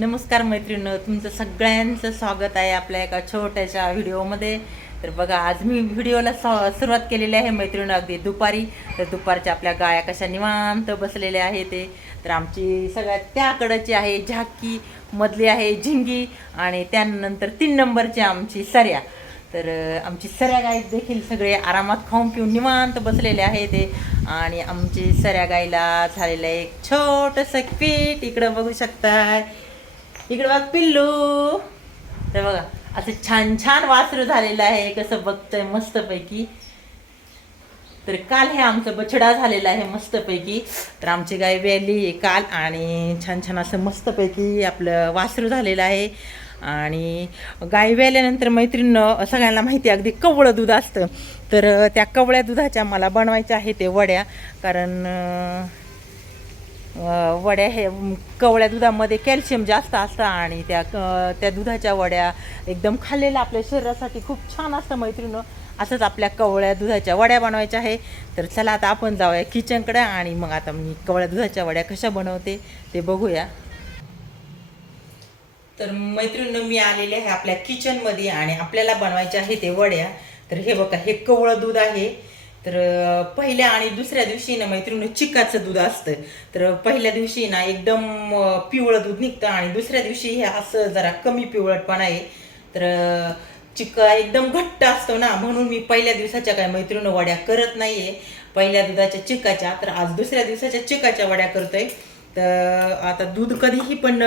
नमस्कार मैत्रिणी तुमचं सगळ्यांचं स्वागत आहे आपल्या एका छोट्याशा व्हिडिओमध्ये. तर बघा आज मी व्हिडिओला सुरुवात केलेली आहे मैत्रिणी अगदी दुपारी. तर दुपारच्या आपल्या गाया कशा निवांत बसलेल्या आहे ते. तर आमची सगळ्यात त्याकडची आहे झाकी मधली आहे झिंगी आणि त्यानंतर तीन नंबरची आमची सर्या तर आमची सऱ्या गाई देखील सगळे आरामात खाऊन पिऊन निवांत बसलेले आहे ते. आणि आमची सऱ्या गाईला झालेलं एक छोटंसं पीठ इकडं बघू शकताय. इकडं बघ पिल्लू. तर बघा असं छान छान वासरू झालेलं आहे कसं बघतंय मस्तपैकी. तर काल हे आमचं बछडा झालेला आहे मस्तपैकी. तर आमची गाय वेली काल आणि छान छान असं मस्तपैकी आपलं वासरू झालेलं आहे. आणि गाय वेल्यानंतर मैत्रीण सगळ्यांना माहिती आहे अगदी कवळं दूध असतं. तर त्या कवळ्या दुधाच्या मला बनवायच्या आहे ते वड्या. कारण वड्या हे कवळ्या दुधामध्ये कॅल्शियम जास्त असतं आणि त्या त्या दुधाच्या वड्या एकदम खाल्लेल्या आपल्या शरीरासाठी खूप छान असतं मैत्रिणी. असंच आपल्या कवळ्या दुधाच्या वड्या बनवायच्या आहे. तर चला आता आपण जाऊया किचनकडे आणि मग आता मी कवळ्या दुधाच्या वड्या कशा बनवते ते बघूया. तर मैत्रिणी मी आलेले आहे आपल्या किचनमध्ये आणि आपल्याला बनवायचे आहे ते वड्या. तर हे बघा हे कवळं दूध आहे. तर पहिल्या आणि दुसऱ्या दिवशी ना मैत्रिणी चिकाचं दूध असतं. तर पहिल्या दिवशी ना एकदम पिवळं दूध निघतं आणि दुसऱ्या दिवशी हे असं जरा कमी पिवळटपणा आहे. तर चिका एकदम घट्ट असतो ना म्हणून मी पहिल्या दिवसाच्या काय मैत्रिणी वड्या करत नाहीये. पहिल्या दुधाच्या चिकाच्या तर आज दुसऱ्या दिवसाच्या चिकाच्या वड्या करतोय. तर आता दूध कधीही पण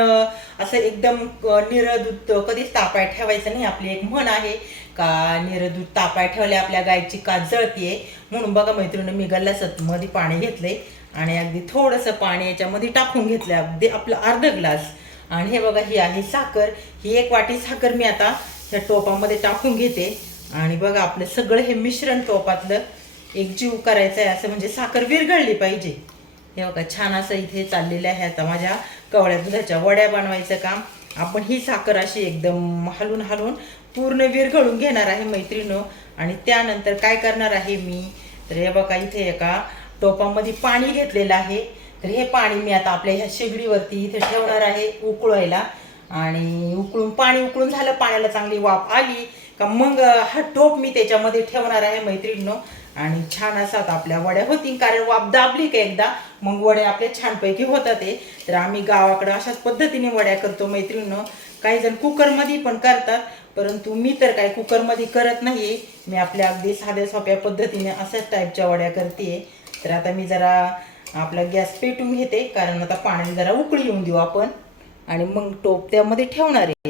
असं एकदम अं, निरं दूध कधीच तापाय ठेवायचं नाही. आपली एक म्हण आहे. का निरं दूध तापाय ठेवले आपल्या गायची का जळतीये. म्हणून बघा मैत्रिणी मी गल्लासत मध्ये पाणी घेतलंय आणि अगदी थोडंसं पाणी याच्यामध्ये टाकून घेतलंय. अगदी आपलं अर्ध ग्लास. आणि हे बघा ही आहे साखर. ही एक वाटी साखर मी आता ह्या टोपामध्ये टाकून घेते. आणि बघा आपलं सगळं हे मिश्रण टोपातलं एक जीव करायचं आहे असं म्हणजे साखर विरघळली पाहिजे. हे बघा छान असं इथे चाललेलं आहे आता माझ्या कवळ्या दुधाच्या वड्या बनवायचं काम. आपण ही साखर अशी एकदम हलून हलून पूर्ण विरघळून घेणार आहे मैत्रिणं आणि त्यानंतर काय करणार आहे मी? तर हे बघा इथे एका टोपामध्ये पाणी घेतलेलं आहे. तर हे पाणी मी आता आपल्या ह्या शेगडीवरती इथे ठेवणार आहे उकळवायला आणि उकळून पाणी उकळून झालं पाण्याला चांगली वाफ आली का मग हा टोप मी त्याच्यामध्ये ठेवणार आहे मैत्रिणीनं. आणि छान असतात आपल्या वड्या होतील कारण वाफ दाबली का एकदा मग वड्या आपल्या छानपैकी होतात ते तर आम्ही गावाकडं अशाच पद्धतीने वड्या करतो मैत्रिणीनं. काही जण कुकरमध्ये पण करतात परंतु मी तर काय कुकरमध्ये करत नाही मी आपल्या अगदी साध्या सोप्या पद्धतीने अशाच टाईपच्या वड्या करते तर आता मी जरा आपला गॅस पेटून घेते. कारण आता पाण्याने जरा उकळी येऊन देऊ आपण. आणि मग टोप त्यामध्ये ठेवणार आहे.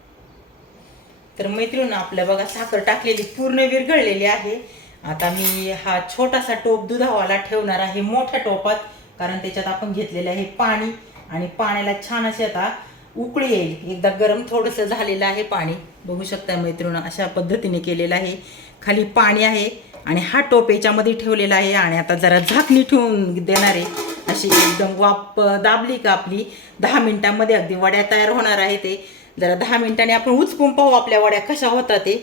तर मैत्रीण आपल्या बघा साखर टाकलेली पूर्ण विरघळलेली आहे. आता मी हा छोटासा टोप दुधावाला ठेवणार आहे मोठ्या टोपात. कारण त्याच्यात आपण घेतलेलं आहे पाणी. आणि पाण्याला छान असे आता उकळी येईल. एकदा गरम थोडंसं झालेलं आहे पाणी. बघू शकता मैत्रीण अशा पद्धतीने केलेलं आहे. खाली पाणी आहे आणि हा टोप याच्यामध्ये ठेवलेला आहे आणि आता जरा झाकणी ठेवून देणार आहे. अशी एकदम वाप दाबली का आपली? दहा मिनिटांमध्ये अगदी वड्या तयार होणार आहे ते. जरा दहा मिनिटांनी आपण उचकून पाहू आपल्या वड्या कशा होतात ते.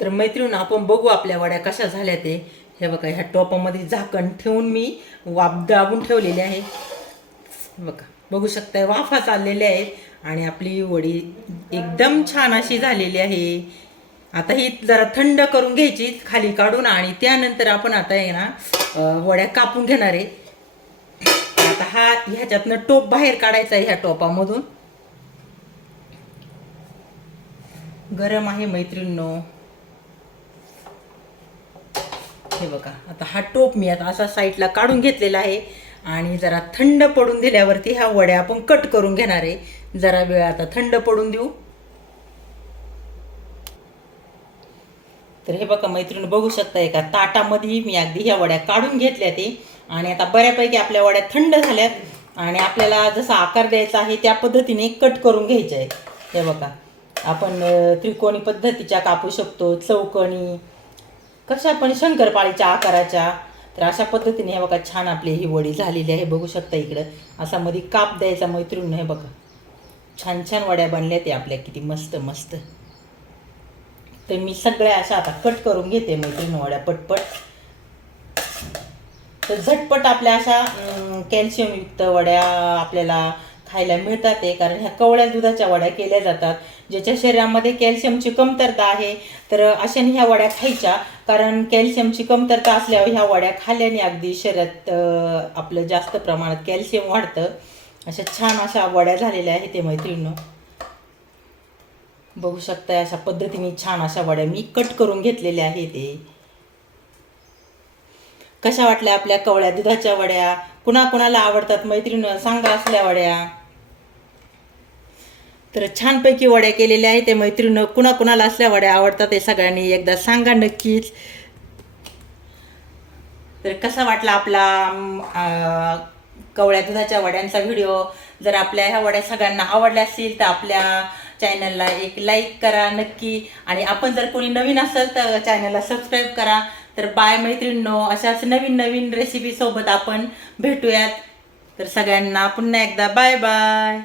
तर मैत्रीण आपण बघू आपल्या वड्या कशा झाल्या ते. हे बघा ह्या टोपामध्ये झाकण ठेवून मी वाप दाबून ठेवलेले आहे. बघा बघू शकताय वाफा चाललेल्या आहेत आणि आपली वडी एकदम छान अशी झालेली आहे. आता ही जरा थंड करून घ्यायची खाली काढून आणि त्यानंतर आपण आता आहे ना वड्या कापून घेणार आहे. आता हा ह्याच्यातनं टोप बाहेर काढायचा आहे ह्या टोपामधून. गरम आहे मैत्रिणींनो. हे बघा आता हा टोप मी आता असा साईडला काढून घेतलेला आहे. आणि जरा थंड पडून दिल्यावरती ह्या वड्या आपण कट करून घेणार आहे. जरा वेळ आता थंड पडून देऊ. तर हे बघा मैत्रिणी बघू शकता एका ताटामध्ये मी अगदी ह्या वड्या काढून घेतल्या ते. आणि आता बऱ्यापैकी आपल्या वड्या थंड झाल्यात. आणि आपल्याला जसा आकार द्यायचा आहे त्या पद्धतीने कट करून घ्यायचे आहे हे बघा आपण त्रिकोणी पद्धतीच्या कापू शकतो. चौकणी कशा पण शंकरपाळीच्या आकाराच्या तर अशा पद्धतीने हे बघा छान आपली ही वडी झालेली आहे. बघू शकता इकडं. असा मध्ये काप द्यायचा मैत्रीण हे बघा. छान छान वड्या बनल्या ते आपल्या. किती मस्त मस्त. तर मी सगळ्या अशा आता कट करून घेते मैत्रीण वड्या पटपट. तर झटपट आपल्या अशा कॅल्शियमयुक्त वड्या आपल्याला खायला मिळतात आहे कारण ह्या कवळ्या दुधाच्या वड्या केल्या जातात. ज्याच्या शरीरामध्ये कॅल्शियमची कमतरता आहे तर अशाने ह्या वड्या खायच्या. कारण कॅल्शियमची कमतरता असल्यावर ह्या वड्या खाल्ल्याने अगदी शरीरात आपलं जास्त प्रमाणात कॅल्शियम वाढतं. अशा छान अशा वड्या झालेल्या आहेत ते मैत्रिणीनं. बघू शकता अशा पद्धतीने छान अशा वड्या मी कट करून घेतलेल्या आहेत ते. कशा वाटल्या आपल्या कवळ्या दुधाच्या वड्या? कुणाकुणाला आवडतात मैत्रिणी सांगा असल्या वड्या. तर छानपैकी वड्या केलेल्या आहेत. ते मैत्रिणी कुणाकुणाला असल्या वड्या आवडतात ते सगळ्यांनी एकदा सांगा नक्कीच. तर कसा वाटला आपला कवळ्या दुधाच्या वड्यांचा व्हिडिओ? जर आपल्या ह्या वड्या सगळ्यांना आवडल्या असतील तर आपल्या चॅनलला एक लाईक करा नक्की. आणि आपण जर कोणी नवीन असेल तर चॅनलला सबस्क्राईब करा. तर बाय मैत्रिणींनो अशाच नवीन नवीन रेसिपीसोबत आपण भेटूयात. तर सगळ्यांना पुन्हा एकदा बाय बाय.